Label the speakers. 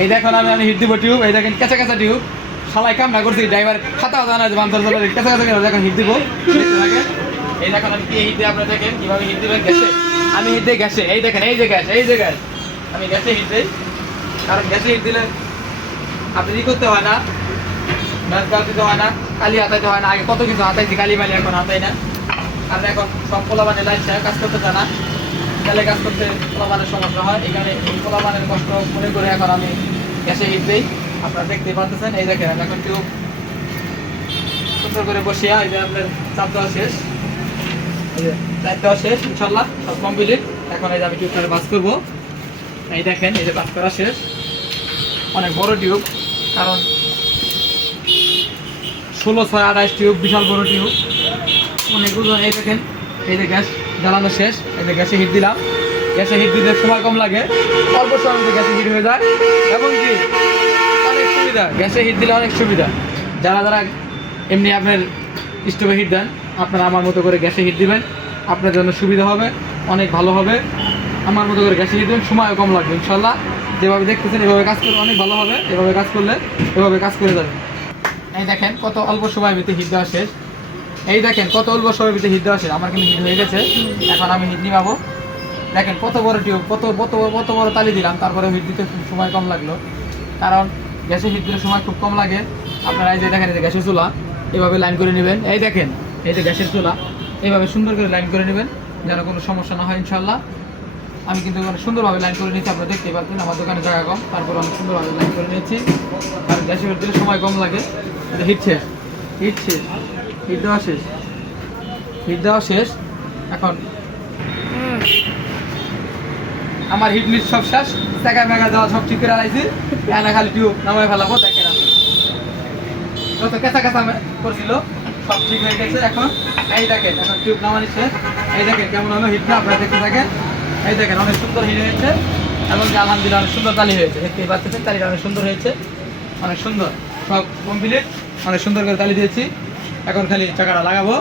Speaker 1: এই দেখুন আমি আমি হিট দিব টিউব, এই দেখেন কাঁচা কাঁচা টিউব। সবাই কাম না করছি, ড্রাইভার খাতা জানা যে চলে কাঁচা কাঁচা দেখেন হিট দিব। এই দেখুন আমি কি হিট দিই আপনারা দেখেন, কীভাবে হিট দিবেন গ্যাসে। আমি হিট দিই গ্যাসে, এই দেখেন, এই যে গ্যাস, এই যে গ্যাস। আমি গ্যাসে হিট দিই, কারণ গ্যাসে হিট দিলে আপনি ই করতে হয় না দিতে হয় না, কালি হাতাইতে হয় না। আগে কত কিছু হাতাইছি, কালি মালি এখন হাতাই না। আর এখন সব পোলাবানের লাইন ছাড়া কাজ করতে চায় না। তাহলে কাজ করতে পোলাবানের সমস্যা হয়, এখানে এই পোলাবানের কষ্ট মনে করে এখন আমি গ্যাসে হিট দিই। আপনারা দেখতে পাচ্ছেন এই দেখেন আমি এখন টিউব সুন্দর করে বসিয়া, এই যে আপনার চাপ দেওয়া শেষ। এই যে চাপ দেওয়া শেষ, ইনশাল্লাহ, সব কমপ্লিট এখন এই যে আমি টিউবটা বাস করব। এই দেখেন, এই যে বাস করা শেষ। অনেক বড় টিউব কারণ ষোলো ছয় আঠাশ টিউব বিশাল বড় টিউব অনেক এই দেখেন এই যে গ্যাস জ্বালানো শেষ, এই যে গ্যাসে হিট দিলাম। গ্যাসে হিট দিতে সময় কম লাগে, অল্প সময় মধ্যে গ্যাসে হিট হয়ে যায়। এবং কি? অনেক সুবিধা, গ্যাসে হিট দিলে অনেক সুবিধা। যারা যারা এমনি আপনার স্টোভে হিট দেন, আপনারা আমার মতো করে গ্যাসে হিট দিবেন। আপনার জন্য সুবিধা হবে, অনেক ভালো হবে। আমার মতো করে গ্যাসে হিট দেবেন, সময়ও কম লাগবে, ইনশাল্লাহ। যেভাবে দেখতেছেন, এভাবে কাজ করলে অনেক ভালো হবে। এভাবে কাজ করলে, এভাবে কাজ করে যাবেন। এই দেখেন, কত অল্প সময়ের ভিতরে হিট দেওয়া শেষ। এই দেখেন, কত অল্প সময়ের ভিতরে হিট দেওয়া আমার কিন্তু হিট হয়ে গেছে। এখন আমি হিট নিবাবো। দেখেন, কত বড় টিউব, কত কত কত বড় তালি দিলাম তারপরে হিট দিতে সময় কম লাগল। কারণ গ্যাসে হিট দিলে সময় খুব কম লাগে। আপনারা এই যে দেখেন, এই যে গ্যাসের চুলা, এভাবে লাইন করে নেবেন। এই দেখেন, এই যে গ্যাসের চুলা এইভাবে সুন্দর করে লাইন করে নেবেন, যেন কোনো সমস্যা না হয় ইনশাল্লাহ আমি কিন্তু সুন্দরভাবে লাইন করে নিচ্ছি আপনারা দেখতেই পাচ্ছেন, আমার দোকানে জায়গা কম, তারপর অনেক সুন্দরভাবে লাইন করে নিচ্ছি আর গ্যাসের হিট দিলে সময় কম লাগে। হিট শেষ হিট শেষ। হিট দেওয়া শেষ। হিট দেওয়া শেষ এখন। আমার হিট মিট সব শেষ টাকা মেগা দেওয়া সব ঠিক করে আলাইছি এনা খালি টিউব নামাই ফেলাবো দেখেন আপনি যত কেঁচা কেঁচা করছিল সব ঠিক হয়ে গেছে এখন। এই দেখেন এখন টিউব নামানি শেষ। এই দেখেন কেমন হলো হিটটা আপনারা দেখতে থাকেন। এই দেখেন অনেক সুন্দর হিট হয়েছে। এবং আলহামদুলিল্লাহ অনেক সুন্দর তালি হয়েছে। দেখতেই পাচ্ছেন তালিটা অনেক সুন্দর হয়েছে। অনেক সুন্দর। সব কমপ্লিট অনেক সুন্দর করে তালি দিয়েছি। এখন খালি টাকাটা লাগাবো।